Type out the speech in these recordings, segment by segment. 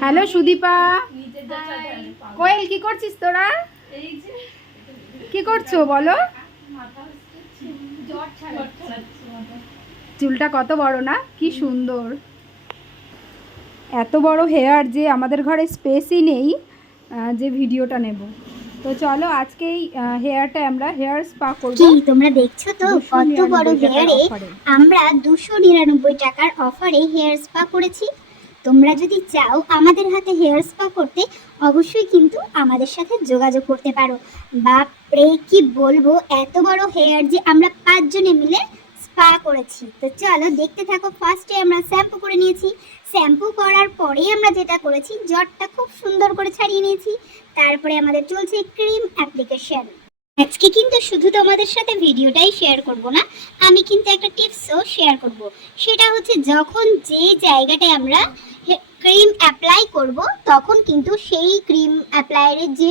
Hello Sudipa. কোয়েল কি করছিস তোরা? কি করছ বলো? চুলটা কত বড় না? কি সুন্দর। এত বড় হেয়ার যে আমাদের ঘরে স্পেসই নেই যে ভিডিওটা নেব। তো চলো আজকেই হেয়ারটা আমরা হেয়ার স্পা করব। কি তোমরা দেখছ তো? কত বড় হেয়ারে আমরা দুশো নিরানব্বই টাকার অফারে হেয়ার স্পা করেছি। তোমরা যদি চাও আমাদের হাতে হেয়ার স্পা করতে, অবশ্যই কিন্তু আমাদের সাথে যোগাযোগ করতে পারো। বাপরে, কি বলব? এত বড় হেয়ার যে আমরা পাঁচজনে মিলে স্পা করেছি। তো চলো দেখতে থাকো ফার্স্টে আমরা শ্যাম্পু করে নিয়েছি। শ্যাম্পু করার পরে আমরা যেটা করেছি জটটা খুব সুন্দর করে ছাড়িয়ে নিয়েছি। তারপরে আমাদের চলছে ক্রিম অ্যাপ্লিকেশন আজকে কিন্তু শুধু তোমাদের সাথে ভিডিওটাই শেয়ার করব না, আমি কিন্তু একটা টিপসও শেয়ার করব। সেটা হচ্ছে যখন যে জায়গাটায় আমরা ক্রিম অ্যাপ্লাই করব, তখন কিন্তু সেই ক্রিম অ্যাপ্লায়ারের যে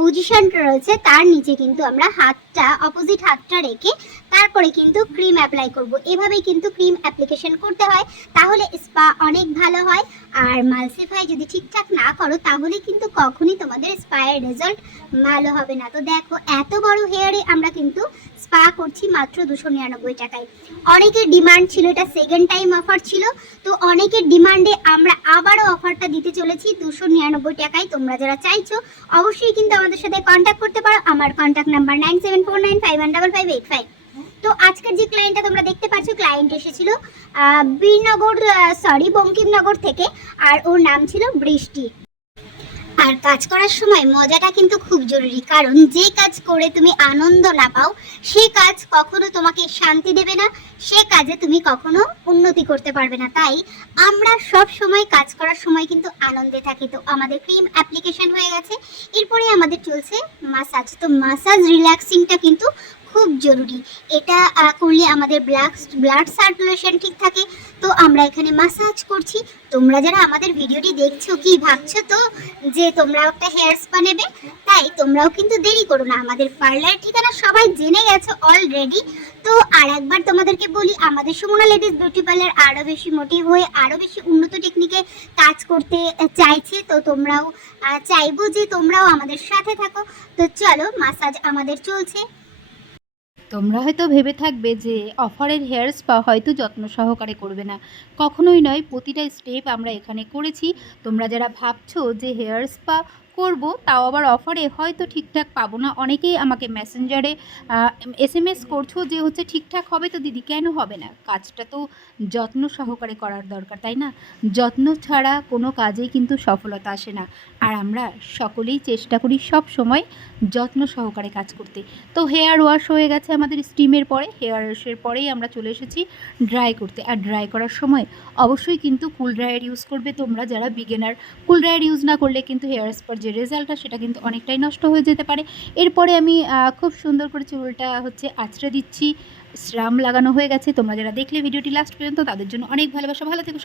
পজিশনটা রয়েছে, তার নিচে কিন্তু আমরা হাতটা অপোজিট হাতটা রেখে তারপরে কিন্তু ক্রিম অ্যাপ্লাই করব। এভাবেই কিন্তু ক্রিম অ্যাপ্লিকেশন করতে হয়। তাহলে স্পা অনেক ভালো হয়। আর মালসিফাই যদি ঠিকঠাক না করো, তাহলে কিন্তু কখনই তোমাদের স্পায়ের রেজাল্ট ভালো হবে না। তো দেখো, এত বড় হেয়ারে আমরা কিন্তু স্পা করছি মাত্র দুশো নিরানব্বই টাকায়। অনেকের ডিমান্ড ছিল, এটা সেকেন্ড টাইম অফার ছিল, তো অনেকের ডিমান্ডে আমরা আবারও অফারটা দিতে চলেছি দুশো নিরানব্বই টাকায়। তোমরা যারা চাইছো, অবশ্যই কিন্তু আমাদের সাথে কন্ট্যাক্ট করতে পারো। আমার contact number nine seven four nine five one double five eight five তো আজকের যে ক্লায়েন্টটা তোমরা দেখতে পাচ্ছ ক্লায়েন্ট এসেছিল বীরনগর সরি বঙ্কিমনগর থেকে, আর ওর নাম ছিল বৃষ্টি। আর কাজ করার সময় মজাটা কিন্তু খুব জরুরি। কারণ যে কাজ করে তুমি আনন্দ না পাও, সে কাজ কখনো তোমাকে শান্তি দেবে না, সে কাজে তুমি কখনো উন্নতি করতে পারবে না। তাই আমরা সব সময় কাজ করার সময় কিন্তু আনন্দে থাকি। তো আমাদের ক্রিম অ্যাপ্লিকেশন হয়ে গেছে। এরপরে আমাদের চলছে মাসাজ তো মাসাজ রিল্যাক্সিংটা কিন্তু খুব জরুরি। এটা করলে আমাদের ব্লাড ব্লাড সার্কুলেশন ঠিক থাকে। তো আমরা এখানে মাসাজ করছি। তোমরা যারা আমাদের ভিডিওটি দেখছ কি ভাবছ তো, যে তোমরাও একটা হেয়ার স্পা নেবে, তাই তোমরাও কিন্তু দেরি করো না। আমাদের পার্লার ঠিকানা সবাই জেনে গেছো অলরেডি তো আর একবার তোমাদেরকে বলি, আমাদের সুমনা লেডিস বিউটি পার্লার আরও বেশি মোটিভ হয়ে আরও বেশি উন্নত টেকনিকে কাজ করতে চাইছে। তো তোমরাও চাইব যে তোমরাও আমাদের সাথে থাকো। তো চলো মাসাজ আমাদের চলছে। তোমরা হয়তো ভেবে থাকবে যে অফারের হেয়ার স্পা হয়তো যত্ন সহকারে করবে না। কখনোই নয়, প্রতিটা স্টেপ আমরা এখানে করেছি। তোমরা যারা ভাবছ যে হেয়ার স্পা করব, তাও আবার অফারে হয়তো ঠিকঠাক পাবো না। অনেকেই আমাকে মেসেঞ্জারে এস এম এস করছ যে হচ্ছে ঠিকঠাক হবে তো দিদি, কেন হবে না? কাজটা তো যত্ন সহকারে করার দরকার, তাই না? যত্ন ছাড়া কোনো কাজেই কিন্তু সফলতা আসে না। আর আমরা সকলেই চেষ্টা করি সব সময় যত্ন সহকারে কাজ করতে। তো হেয়ার ওয়াশ হয়ে গেছে আমাদের স্টিমের পরে। হেয়ার ওয়াশের পরেই আমরা চলে এসেছি ড্রাই করতে। আর ড্রাই করার সময় অবশ্যই কিন্তু কুল ড্রায়ার ইউজ করবে তোমরা, যারা বিগিনার কুল ড্রায়ার ইউজ না করলে কিন্তু হেয়ার স্পার যে রেজাল্টটা সেটা কিন্তু অনেকটাই নষ্ট হয়ে যেতে পারে। এরপরে আমি খুব সুন্দর করে চুলটা হচ্ছে আছড়ে দিচ্ছি। শ্রাম লাগানো হয়ে গেছে। তোমরা যারা দেখলে ভিডিওটি লাস্ট পর্যন্ত, তাদের জন্য অনেক ভালোবাসা। ভালো থেকো